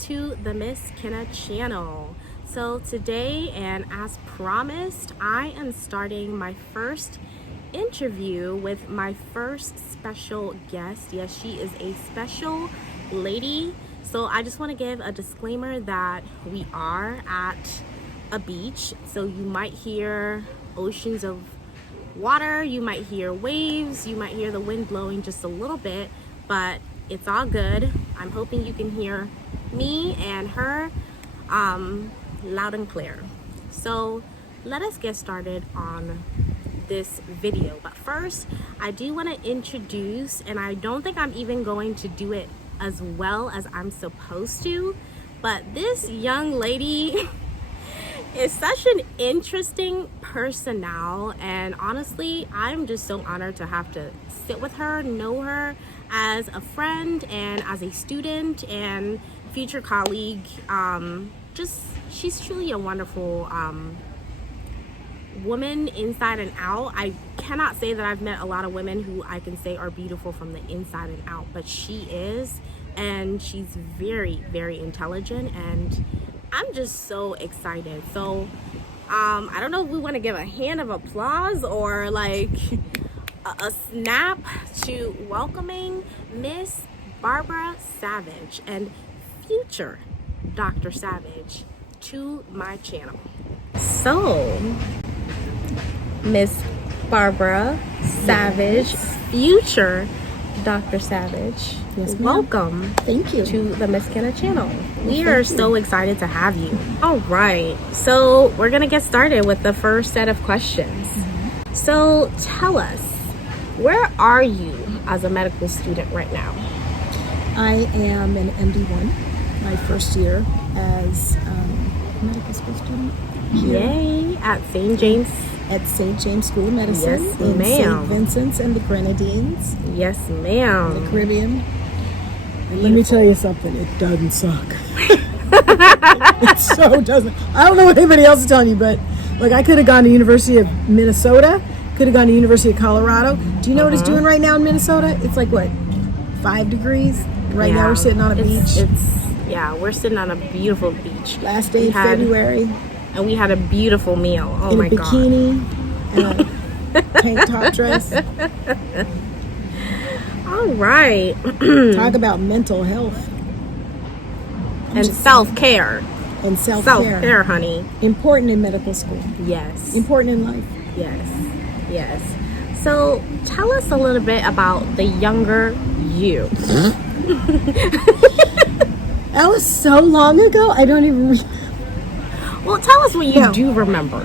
to the Miss Kena channel. So today, and as promised, I am starting my first interview with my first special guest. Yes, she is a special lady. So I just want to give a disclaimer that we are at a beach, so you might hear oceans of water, you might hear waves, you might hear the wind blowing just a little bit, but it's all good. I'm hoping you can hear me and her loud and clear. So let us get started on this video. But first, I do want to introduce, and I don't think I'm even going to do it as well as I'm supposed to, but this young lady is such an interesting personnel, and honestly, I'm just so honored to have to sit with her, know her as a friend and as a student and future colleague. She's truly a wonderful woman inside and out. I cannot say that I've met a lot of women who I can say are beautiful from the inside and out, but she is, and she's very, very intelligent, and I'm just so excited. So I don't know if we want to give a hand of applause or like a snap to welcoming Miss Barbara Savage and future Dr. Savage to my channel. So Miss Barbara Savage, future Dr. Savage, yes, welcome. Thank you to the Miss Kena channel. We are so excited to have you. All right, so we're gonna get started with the first set of questions. So tell us, where are you as a medical student right now? I am an MD1, my first year as a medical school student. Yay, at St. James. At St. James School of Medicine, Yes, in ma'am. Saint Vincent and the Grenadines, Yes, ma'am. in the Caribbean. And let me tell you something, it doesn't suck. It so doesn't. I don't know what anybody else is telling you, but like I could have gone to University of Minnesota, could have gone to University of Colorado. Do you know what it's doing right now in Minnesota? It's like what, 5 degrees? Right now we're sitting on a beach. We're sitting on a beautiful beach. Last day of February. And we had a beautiful meal. Oh my in a God. bikini and a tank top dress. All right. Talk about mental health. And self-care. And self-care. Self-care, honey. Important in medical school. Yes. Important in life. Yes. So tell us a little bit about the younger you. That was so long ago, I don't even... Well, tell us what you do remember.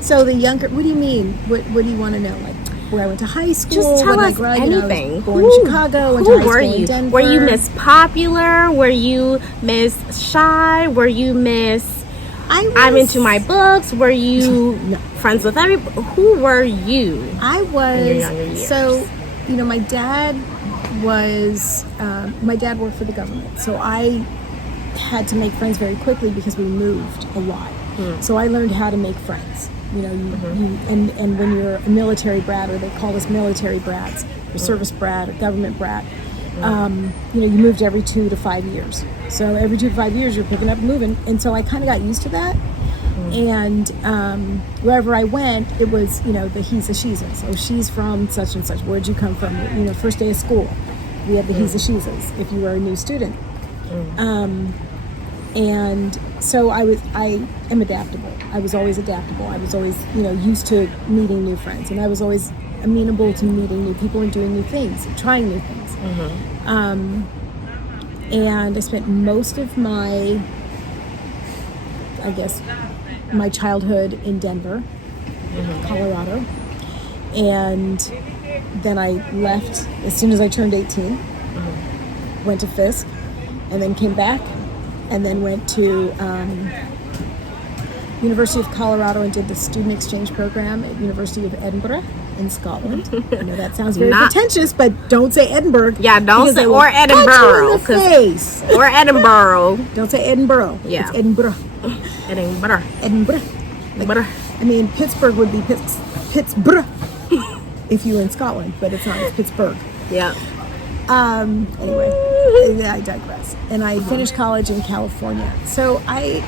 So the younger, what do you mean? What do you want to know? Like where I went to high school? Just tell us anything. I was born in Chicago. Went to high were school you? in Denver. Were you Miss Popular? Were you Miss Shy? Were you Miss I'm into my books? Were you friends with everybody? Who were you? I was. In your younger years? So, my dad was. My dad worked for the government, so I had to make friends very quickly because we moved a lot. So I learned how to make friends. And when you're a military brat, or they call us military brats, or service brat, or government brat, you moved every 2 to 5 years. So every 2 to 5 years, you're picking up and moving. And so I kind of got used to that. And wherever I went, it was, the he's a she's a. So she's from such and such. Where'd you come from? First day of school, we have the he's a she's a if you were a new student. And so I am adaptable. I was always adaptable. I was always, used to meeting new friends, and I was always amenable to meeting new people and doing new things, and trying new things. And I spent most of my childhood in Denver, Colorado, and then I left as soon as I turned 18. Went to Fisk, and then came back, and then went to University of Colorado and did the student exchange program at University of Edinburgh in Scotland. I know that sounds very pretentious, but don't say Edinburgh. Yeah, don't say or Edinburgh. Or Edinburgh. Don't say Edinburgh. Yeah. It's Edinburgh. Edinburgh. Pittsburgh would be Pittsburgh if you were in Scotland, but it's not. It's Pittsburgh. Yeah. Anyway, I digress. And I finished college in California. So I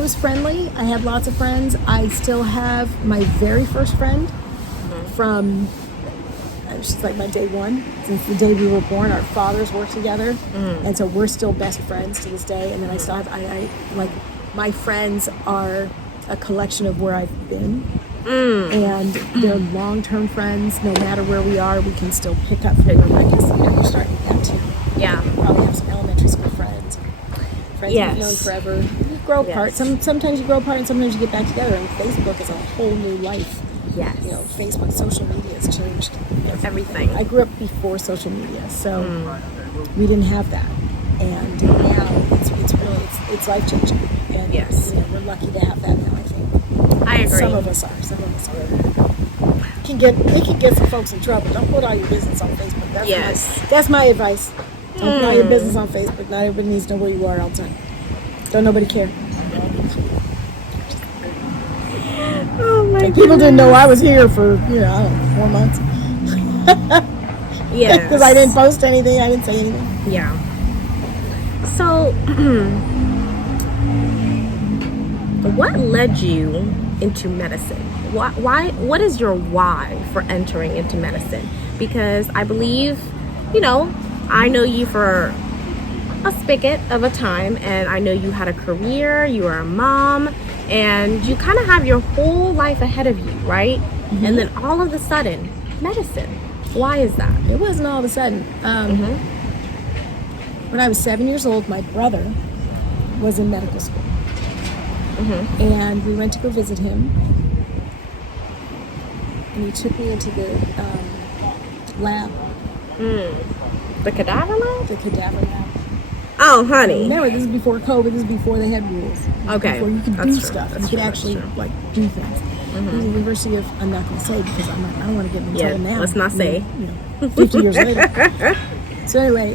was friendly. I had lots of friends. I still have my very first friend from, she's like my day one. Since the day we were born, our fathers worked together. And so we're still best friends to this day. And then I still have, I like, my friends are a collection of where I've been. And they're long-term friends. No matter where we are, we can still pick up from them. I guess you're starting with that too. Yeah. You probably have some elementary school friends Yes. you've known forever. You grow apart. Sometimes you grow apart, and sometimes you get back together. And Facebook is a whole new life. Yes. You know, Facebook, social media has changed Everything. I grew up before social media, so we didn't have that. And now it's really life-changing. And Yes. you know, we're lucky to have that now, I think. I agree. Some of us are. It can get some folks in trouble. Don't put all your business on Facebook. That's my advice. Don't put all your business on Facebook. Not everybody needs to know where you are all the time. Don't nobody care. Oh my And people didn't know I was here for, I don't know, 4 months. Yes. Because I didn't post anything. I didn't say anything. Yeah. So, what led you into medicine? Why? What is your why for entering into medicine? Because I believe, I know you for a spigot of a time, and I know you had a career, you were a mom, and you kind of have your whole life ahead of you, right? And then all of a sudden, medicine. Why is that? It wasn't all of a sudden. When I was 7 years old, my brother was in medical school. And we went to go visit him. And he took me into the lab. The cadaver lab? The cadaver lab. Oh, honey. Remember, this is before COVID. This is before they had rules. Okay. Before you could That's do true. stuff. That's You could true. actually, That's true. do things. It was the University of, I'm not going to say because I don't want to get in trouble now. Let's not say. 50 years later. So anyway,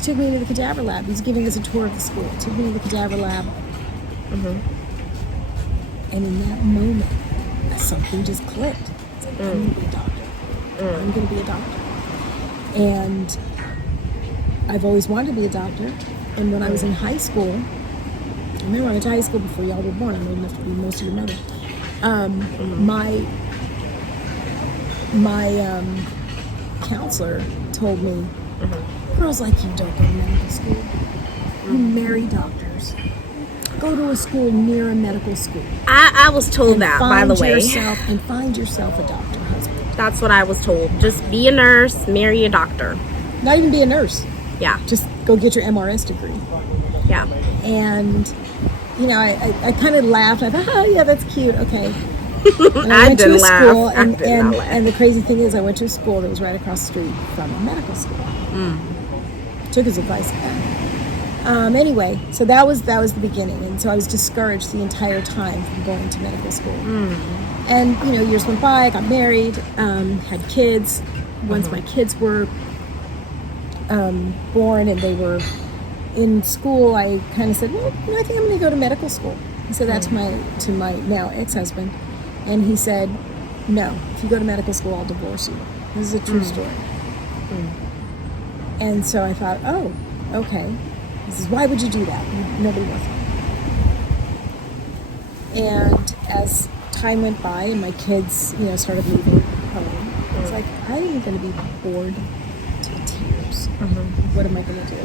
took me into the cadaver lab. He was giving us a tour of the school. Took me to the cadaver lab. And in that moment, something just clicked. It's like, I'm going to be a doctor. I'm going to be a doctor. And I've always wanted to be a doctor. And when I was in high school, I remember I went to high school before y'all were born. I'm old enough to be most of your mother. My counselor told me, girls like you don't go to medical school. You marry doctors. Go to a school near a medical school. I was told that, by the way. Find yourself a doctor husband. That's what I was told. Just be a nurse, marry a doctor. Not even be a nurse. Yeah. Just go get your MRS degree. Yeah. And, I kind of laughed. I thought, oh, yeah, that's cute. Okay. And I went to didn't a school, laugh. I did not laugh. and the crazy thing is I went to a school that was right across the street from a medical school. Took his advice then. Anyway, so that was the beginning. And so I was discouraged the entire time from going to medical school. And, years went by, I got married, had kids. Once my kids were born and they were in school, I kind of said, well, I think I'm going to go to medical school. I said that to my now ex-husband. And he said, no, if you go to medical school, I'll divorce you. This is a true story. And so I thought, oh, okay. He says, why would you do that? Nobody wants that. And as time went by and my kids, started moving home, I was like, I am going to be bored to tears. What am I going to do?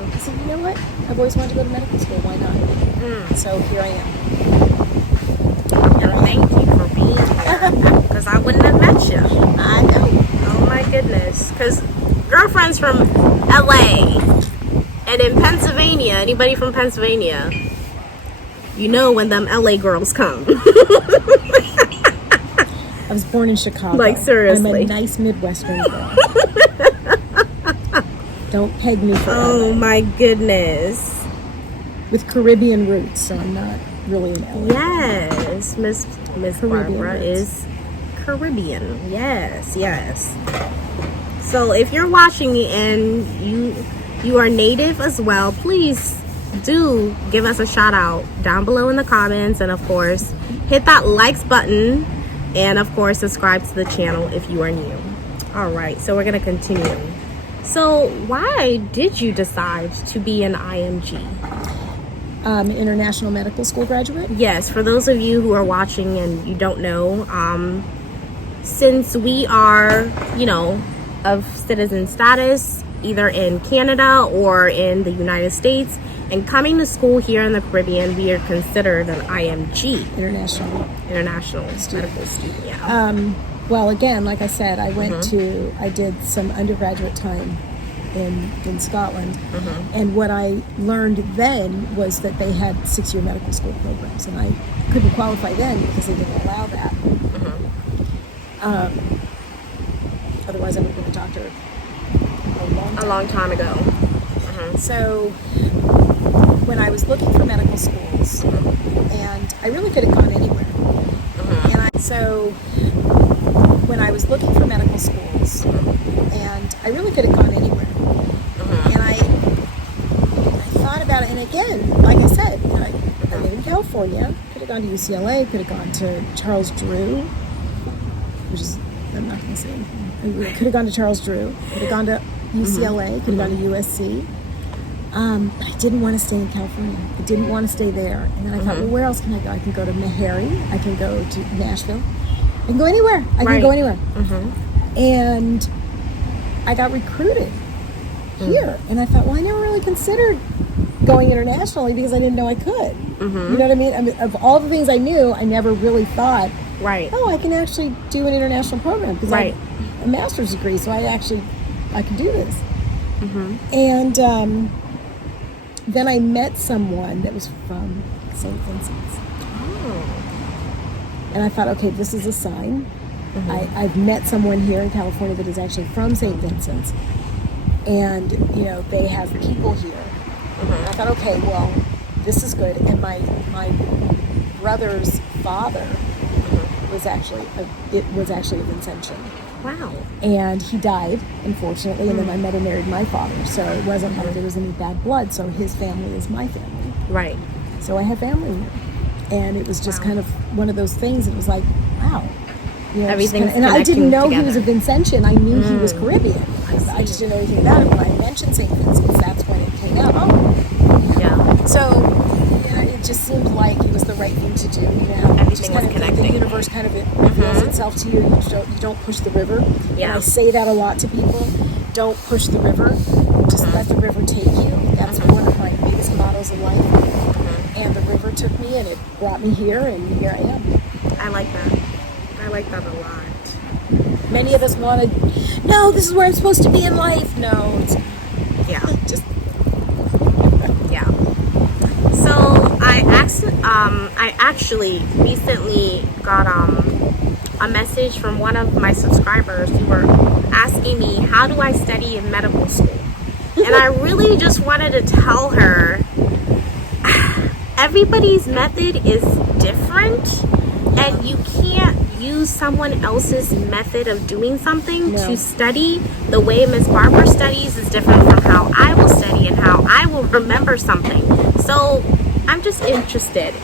I said, you know what? I've always wanted to go to medical school. Why not? So here I am. And thank you for being here. Because I wouldn't have met you. I know. Oh my goodness. Because girlfriend's from LA. And in Pennsylvania, anybody from Pennsylvania, when them LA girls come. I was born in Chicago. Like, seriously. I'm a nice Midwestern girl. Don't peg me for Oh LA. my goodness. With Caribbean roots, so I'm not really in LA. Yes, Miss Caribbean Barbara roots. is Caribbean. Yes. So if you're watching and you are native as well, please do give us a shout out down below in the comments, and of course hit that likes button, and of course subscribe to the channel if you are new. All right, so we're going to continue. So why did you decide to be an IMG? International Medical School graduate. Yes, for those of you who are watching and you don't know, since we are, of citizen status, either in Canada or in the United States, and coming to school here in the Caribbean, we are considered an IMG. International Medical student, yeah. Well, again, like I said, I did some undergraduate time in Scotland, and what I learned then was that they had 6-year medical school programs, and I couldn't qualify then because they didn't allow that. Otherwise, I would have been a doctor A long time ago. So when I was looking for medical schools, and I really could have gone anywhere, when I was looking for medical schools, and I really could have gone anywhere, and I thought about it, and again, like I said, I live in California, could have gone to UCLA, could have gone to Charles Drew, which is, I'm not going to say anything. I could have gone to Charles Drew, could have gone to UCLA, could have gone to USC. But I didn't want to stay in California. I didn't want to stay there. And then I thought, well, where else can I go? I can go to Meharry. I can go to Nashville. I can go anywhere. I can go anywhere. And I got recruited here. And I thought, well, I never really considered going internationally because I didn't know I could. You know what I mean? Of all the things I knew, I never really thought, oh, I can actually do an international program because I have a master's degree, so I could do this. And then I met someone that was from Saint Vincent. And I thought, okay, this is a sign. I've met someone here in California that is actually from Saint Vincent. And, they have people here. And I thought, okay, well, this is good. And my brother's father was actually a Vincentian. Wow. And he died, unfortunately, and then my mother married my father, so it wasn't like there was any bad blood, so his family is my family. Right. So I have family here. And it was just kind of one of those things, and it was like, wow. Everything's and I didn't know together. he was a Vincentian. I knew he was Caribbean. I just didn't know anything about it. When I mentioned St. Vincent's, that's when it came out. Oh. Yeah. So it just seemed like it was the right thing to do. Everything was connecting. The universe kind of reveals itself to you. You don't push the river. Yeah. And I say that a lot to people. Don't push the river. Just let the river take you. That's one of my biggest mottos in life. And the river took me, and it brought me here, and here I am. I like that. I like that a lot. Many of us wanted, no, this is where I'm supposed to be in life. No, it's just. Yeah. So I actually recently got a message from one of my subscribers who were asking me, how do I study in medical school? And I really just wanted to tell her, everybody's method is different, and you can't use someone else's method of doing something to study. The way Miss Barbara studies is different from how I will study and how I will remember something. So I'm just interested.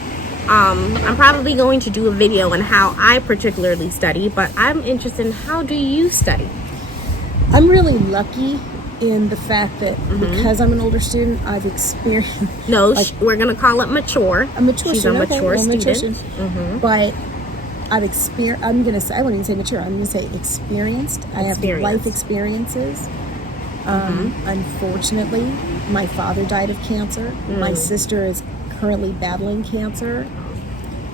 I'm probably going to do a video on how I particularly study, but I'm interested in how do you study? I'm really lucky in the fact that because I'm an older student, I've experienced. No, we're gonna call it mature. A mature She's student. a mature student. Student. But I've experienced. I'm gonna say. I wouldn't even say mature. I'm gonna say experienced. I have life experiences. Unfortunately, my father died of cancer. My sister is currently battling cancer.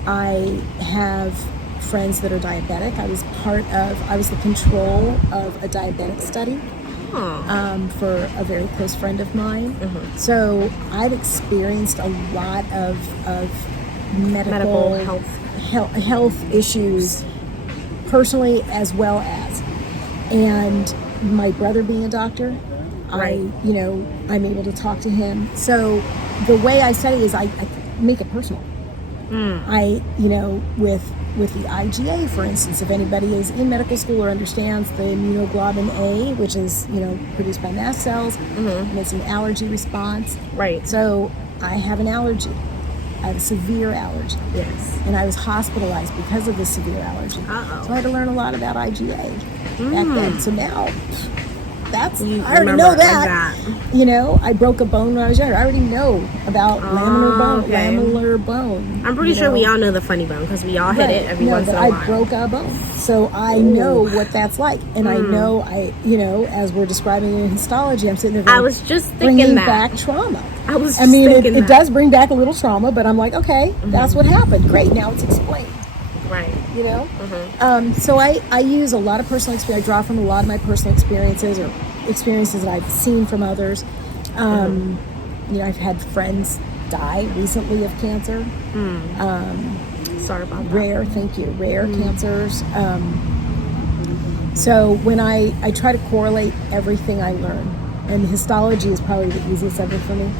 I have friends that are diabetic. I was the control of a diabetic study. For a very close friend of mine. So I've experienced a lot of medical health issues personally as well as. And my brother being a doctor, I'm able to talk to him. So the way I study is I make it personal. With the IgA, for instance, if anybody is in medical school or understands the immunoglobulin A, which is, produced by mast cells, and it's an allergy response. Right. So I have an allergy. I have a severe allergy. Yes. And I was hospitalized because of this severe allergy. So I had to learn a lot about IgA. back then. So now, You I already remember know it like that. You know, I broke a bone when I was younger. I already know about laminar bone. I'm pretty sure we all know the funny bone because we all hit it every once in a while. I broke a bone, so I know what that's like, and I know as we're describing it in histology, I'm sitting there going, I was just thinking bringing that. back trauma. It Does bring back a little trauma, but I'm like, okay, that's what happened. Great, now it's explained. Right. You know? So I use a lot of personal experience. I draw from a lot of my personal experiences or experiences that I've seen from others. You know, I've had friends die recently of cancer. Sorry about that. Rare cancers. So when I try to correlate everything I learn, and histology is probably the easiest of it for me.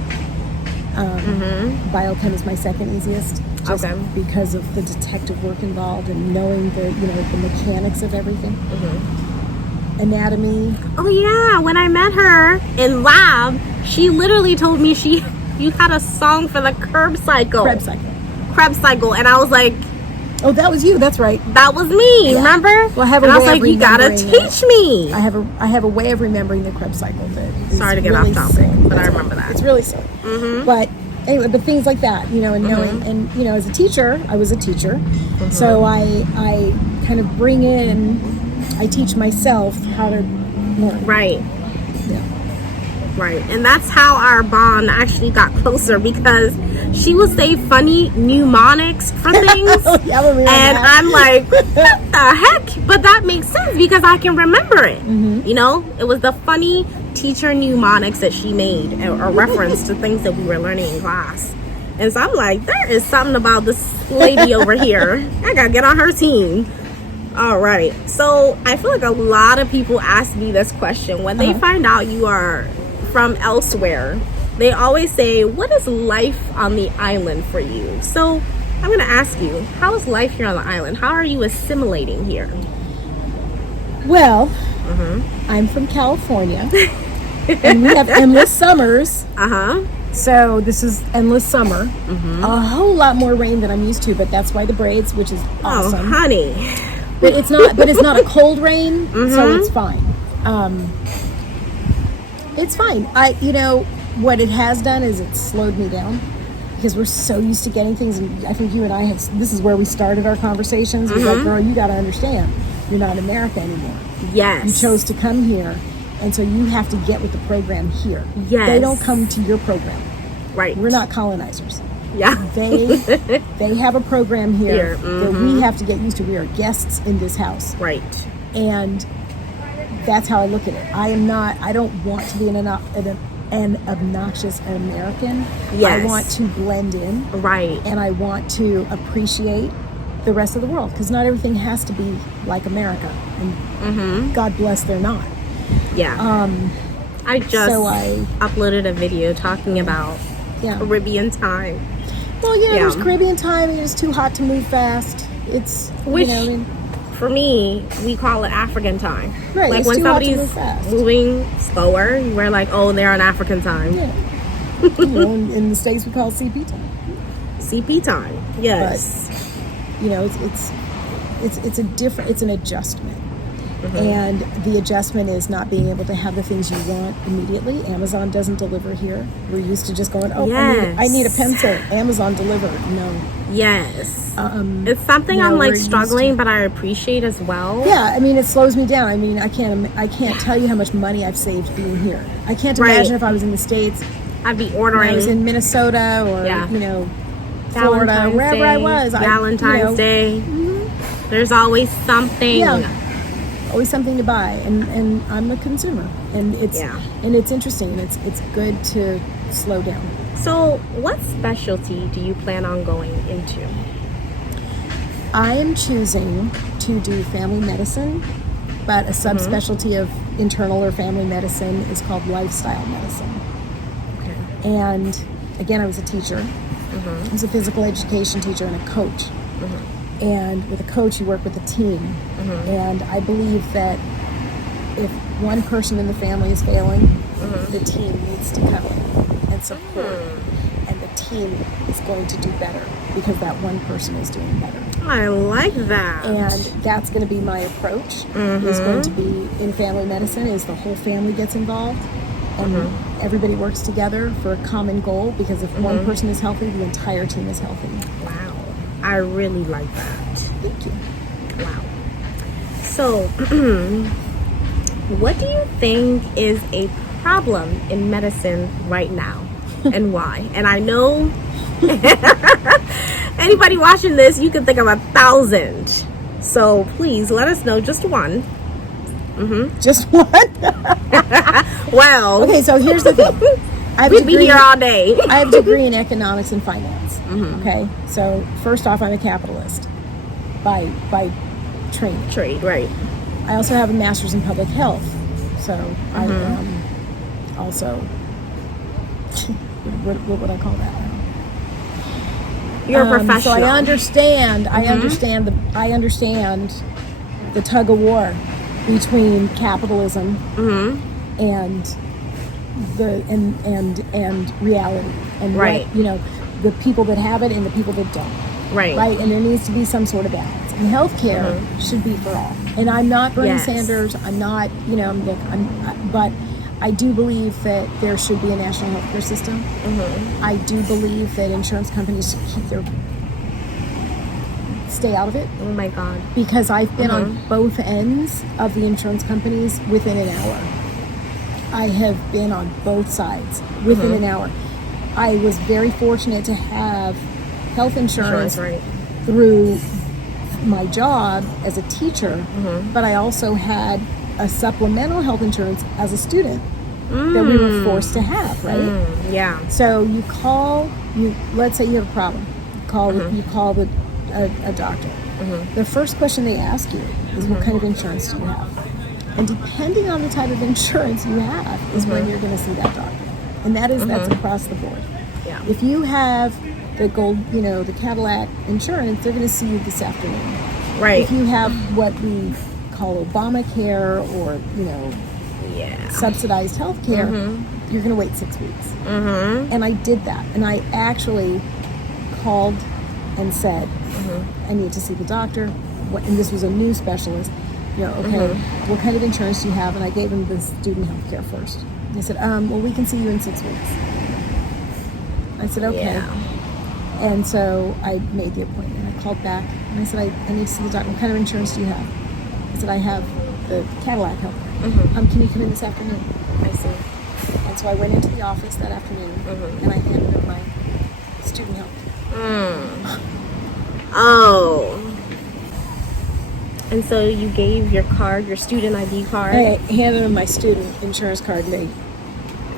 Biochem is my second easiest, just because of the detective work involved and knowing the mechanics of everything. Anatomy. Oh yeah, when I met her in lab, she literally told me you had a song for the Krebs cycle, and I was like, oh, that was you. That's right. That was me. Yeah. Remember? Well, I have a way I was like, you gotta teach me. I have a way of remembering the Krebs cycle. Sorry to get off topic, but I remember that. It's really silly. But anyway, but things like that, you know, and knowing, and you know, as a teacher, I was a teacher, so I kind of bring in. I teach myself how to learn. Right. Right. And that's how our bond actually got closer, because she would say funny mnemonics for things. And I'm like, what the heck? But that makes sense because I can remember it. You know, it was the funny teacher mnemonics that she made, a reference to things that we were learning in class. And so I'm like, there is something about this lady over here. I gotta get on her team. All right. So I feel like a lot of people ask me this question when they find out you are from elsewhere. They always say, what is life on the island for you? So I'm going to ask you, how is life here on the island? How are you assimilating here? Well, I'm from California and we have endless summers. So this is endless summer. A whole lot more rain than I'm used to, but that's why the braids, which is awesome. Oh, honey. But it's not a cold rain, so it's fine. It's fine. You know, what it has done is it's slowed me down because we're so used to getting things, and I think you and I this is where we started our conversations. We're like, girl, you got to understand, you're not in America anymore. Yes. You chose to come here, and so you have to get with the program here. Yes. They don't come to your program. Right. We're not colonizers. Yeah. They have a program here that we have to get used to. We are guests in this house. Right. And that's how I look at it. I don't want to be an obnoxious American. Yes. I want to blend in. Right. And I want to appreciate the rest of the world, because not everything has to be like America. And God bless, they're not. Yeah. I just uploaded a video talking about Caribbean time. Well, you know, there's Caribbean time, and it's too hot to move fast. It's, which, for me, we call it African time. Right. Like when somebody's moving slower, we're like, oh, they're on African time. Yeah. You know, in the States, we call it CP time. CP time. Yes. But, you know, it's an adjustment. And the adjustment is not being able to have the things you want immediately. Amazon doesn't deliver here. We're used to just going, I need a pencil. Amazon delivered. No. Yes. It's something I'm like struggling, but I appreciate as well. Yeah, I mean, it slows me down. I mean, I can't tell you how much money I've saved being here. I can't imagine if I was in the States. I'd be ordering. I was in Minnesota or you know, Florida, wherever I was. Valentine's Day. There's always something. Yeah. Always something to buy, and I'm a consumer, and it's interesting, and it's good to slow down. So what specialty do you plan on going into? I am choosing to do family medicine, but a subspecialty of internal or family medicine is called lifestyle medicine. Okay. And again, I was a teacher. I was a physical education teacher and a coach. And with a coach, you work with a team. And I believe that if one person in the family is failing, the team needs to come in and support. And the team is going to do better. because that one person is doing better. I like that. And that's going to be my approach. Is going to be in family medicine is the whole family gets involved and everybody works together for a common goal, because if one person is healthy, the entire team is healthy. Wow. I really like that. Thank you. Wow. So, what do you think is a problem in medicine right now, and why? And I know anybody watching this, you can think of 1,000. So please let us know just one. Just one? Well, Okay, so here's the thing. we'd be here all day. I have a degree in economics and finance. Okay, so first off, I'm a capitalist by training. Trade, right? I also have a master's in public health. So I also, what would I call that? You're a professional. So I understand. I understand the tug of war between capitalism and the and reality, and Right. what, the people that have it and the people that don't. Right. Right, and there needs to be some sort of balance. And healthcare should be for all. And I'm not Bernie Yes. Sanders. I'm not, but I do believe that there should be a national healthcare system. I do believe that insurance companies should stay out of it, Oh my God. because I've been on both ends of the insurance companies within an hour. I have been on both sides within an hour. I was very fortunate to have health insurance Right. through my job as a teacher, but I also had a supplemental health insurance as a student that we were forced to have, right? Yeah. So let's say you have a problem. You call a doctor. The first question they ask you is, what kind of insurance do you have? And depending on the type of insurance you have is when you're going to see that doctor. And that's across the board. Yeah. If you have the gold, the Cadillac insurance, they're going to see you this afternoon. Right. If you have what we call Obamacare or, Yeah. subsidized health care, you're going to wait 6 weeks. And I did that. And I actually called and said, I need to see the doctor. And this was a new specialist. What kind of insurance do you have? And I gave him the student health care first. And I said, well, we can see you in 6 weeks. I said, okay. Yeah. And so I made the appointment. I called back and I said, I need to see the doctor. What kind of insurance do you have? I said, I have the Cadillac health care. Can you come in this afternoon? I see. And so I went into the office that afternoon and I handed him my student health care. Oh. And so you gave your card, your student ID card. I handed him my student insurance card and they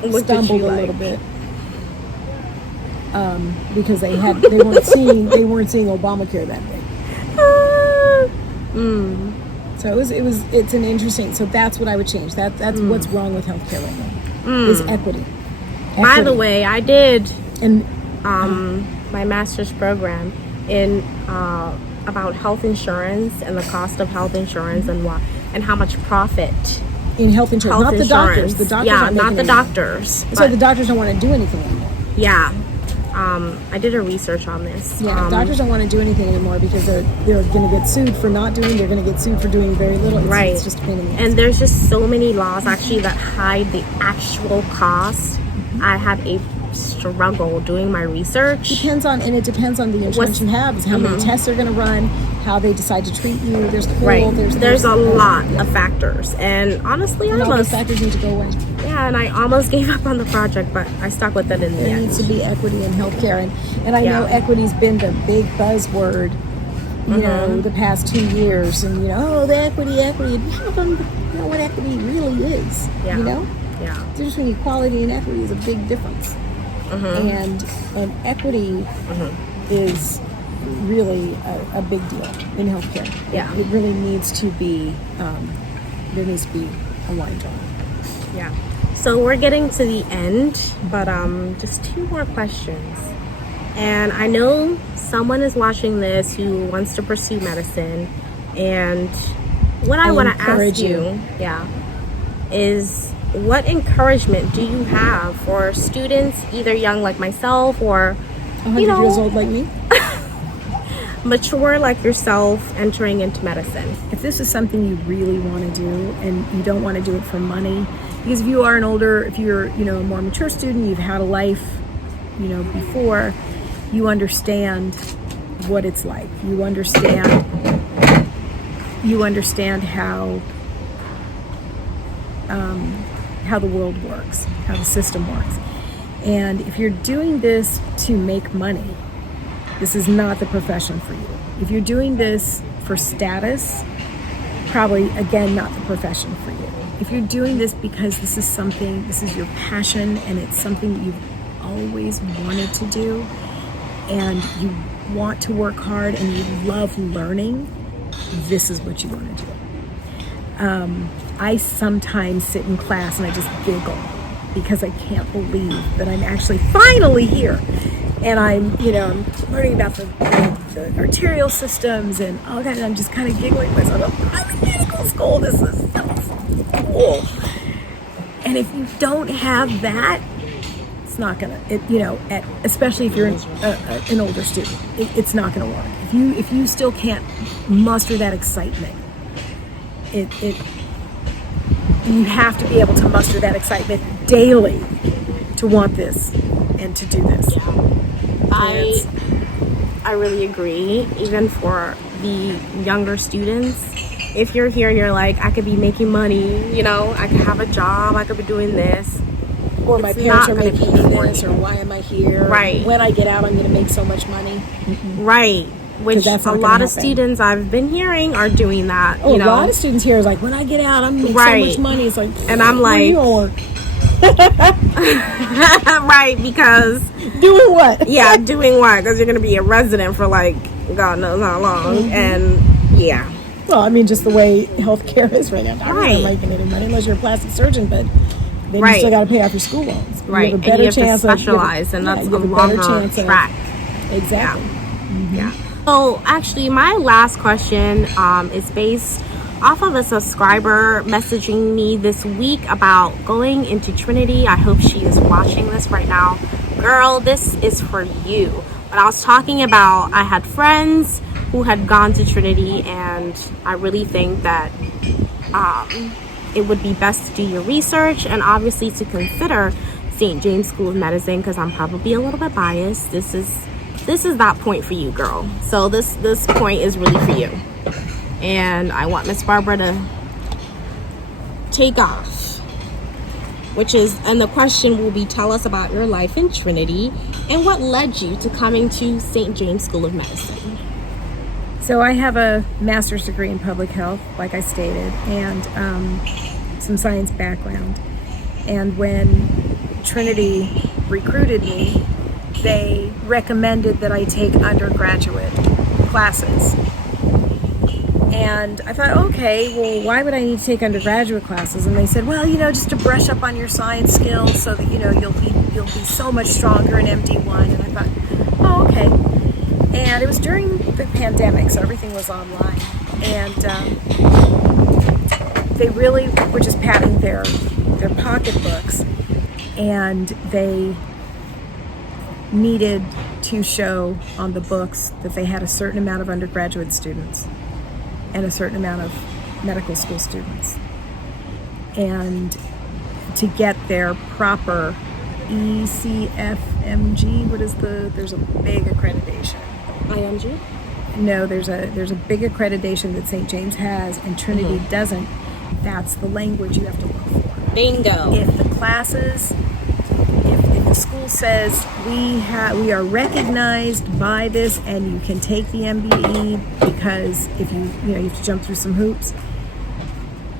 What did stumbled you a like? little bit. Because they weren't seeing Obamacare that day. So it's an interesting. So that's what I would change. That's what's wrong with healthcare right now is equity. By the way, I did and my master's program in about health insurance and the cost of health insurance and how much profit. In health insurance, not the doctors. The doctors aren't not making the any money. doctors. So the doctors don't want to do anything anymore. Yeah. I did a research on this. Yeah, doctors don't want to do anything anymore because they're going to get sued for not doing. They're going to get sued for doing very little. It's just a pain in the ass. And there's just so many laws actually that hide the actual cost. I had a struggle doing my research. It depends on the insurance you have. Is how many tests they're going to run, how they decide to treat you. There's There's a lot of factors, and honestly, all those factors need to go away. Yeah, and I almost gave up on the project, but I stuck with it in the There end. needs to be equity in healthcare, and I know equity's been the big buzzword, the past 2 years, and the equity. You don't know what equity really is. Yeah. Yeah. Yeah. The difference between equality and equity is a big difference. And equity is really a big deal in healthcare. Yeah. It really needs to be, there needs to be a line drawn. Yeah. So we're getting to the end, but just 2 more questions. And I know someone is watching this who wants to pursue medicine, and what I want to ask encourage you, is what encouragement do you have for students, either young like myself or 100 years old like me? mature like yourself entering into medicine? If this is something you really want to do and you don't want to do it for money, because if you are if you're, a more mature student, you've had a life, before, you understand what it's like. You understand how the world works, how the system works. And if you're doing this to make money, this is not the profession for you. If you're doing this for status, probably, again, not the profession for you. If you're doing this because this is your passion and it's something that you've always wanted to do and you want to work hard and you love learning, this is what you want to do. I sometimes sit in class and I just giggle because I can't believe that I'm actually finally here. And I'm learning about the arterial systems and all that, and I'm just kind of giggling to myself. I'm in medical school. This is so cool. And if you don't have that, it's not gonna. Especially if you're an older student, it's not gonna work. If you still can't muster that excitement, you have to be able to muster that excitement daily to want this and to do this. I really agree. Even for the younger students, if you're here, you're like, I could be making money, I could have a job, I could be doing this. Or my parents are making me this, or why am I here? Right. When I get out, I'm going to make so much money. Right. Which a lot of students I've been hearing are doing that. A lot of students here is like, when I get out, I'm going to make so much money. It's like, and I'm like, you don't work. Right, because doing what? Yeah, doing what? Because you're going to be a resident for like God knows how long, and yeah. Well, I mean, just the way healthcare is right now. Doctors aren't making any money unless you're a plastic surgeon, but then you still got to pay off your school loans. Right, you have a better and you have chance to specialize, and that's a longer track. Exactly. Yeah. So actually, my last question is based off of a subscriber messaging me this week about going into Trinity. I hope she is watching this right now. Girl, this is for you. When I was talking about, I had friends who had gone to Trinity, and I really think that it would be best to do your research and obviously to consider St. James School of Medicine, because I'm probably a little bit biased. This is that point for you, girl. So this point is really for you. And I want Miss Barbara to take off, and the question will be, tell us about your life in Trinity and what led you to coming to St. James School of Medicine. So I have a master's degree in public health, like I stated, and some science background. And when Trinity recruited me, they recommended that I take undergraduate classes. And I thought, okay, well, why would I need to take undergraduate classes? And they said, well, just to brush up on your science skills so that, you'll be so much stronger in MD1. And I thought, oh, okay. And it was during the pandemic, so everything was online. And they really were just padding their pocketbooks, and they needed to show on the books that they had a certain amount of undergraduate students and a certain amount of medical school students. And to get their proper ECFMG, there's a big accreditation. IMG? No, there's a big accreditation that St. James has and Trinity doesn't. That's the language you have to look for. Bingo. If the classes, if the school says we are recognized by this and you can take the MBE because if you have to jump through some hoops,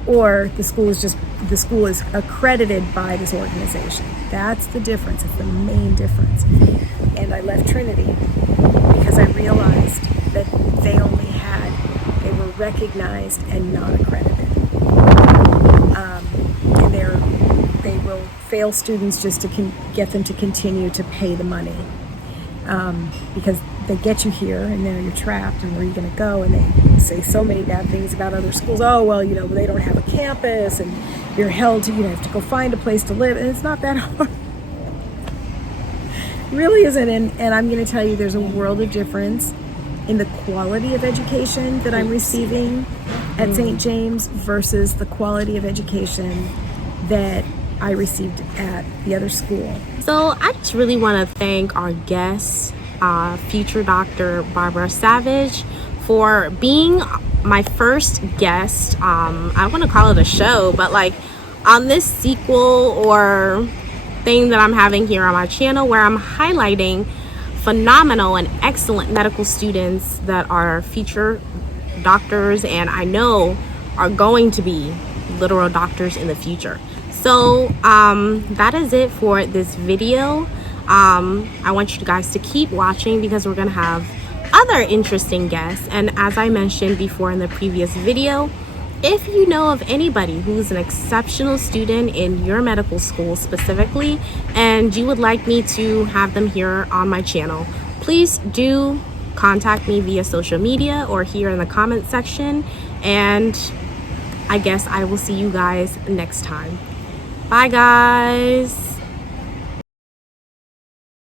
or the school is accredited by this organization. That's the difference. It's the main difference. And I left Trinity because I realized that they were recognized and not accredited. And they will fail students just to get them to continue to pay the money. Because they get you here and then you're trapped, and where are you going to go? And they say so many bad things about other schools. Oh, well, they don't have a campus, and you're held to, have to go find a place to live. And it's not that hard. It really isn't. And I'm going to tell you, there's a world of difference in the quality of education that I'm receiving at St. James versus the quality of education that I received at the other school. So I just really want to thank our guest, future Dr. Barbara Savage, for being my first guest. I want to call it a show, but like on this sequel or thing that I'm having here on my channel, where I'm highlighting phenomenal and excellent medical students that are future doctors and I know are going to be literal doctors in the future. So that is it for this video. I want you guys to keep watching because we're gonna have other interesting guests. And as I mentioned before in the previous video, if you know of anybody who's an exceptional student in your medical school specifically, and you would like me to have them here on my channel, please do contact me via social media or here in the comment section. And I guess I will see you guys next time. Bye guys.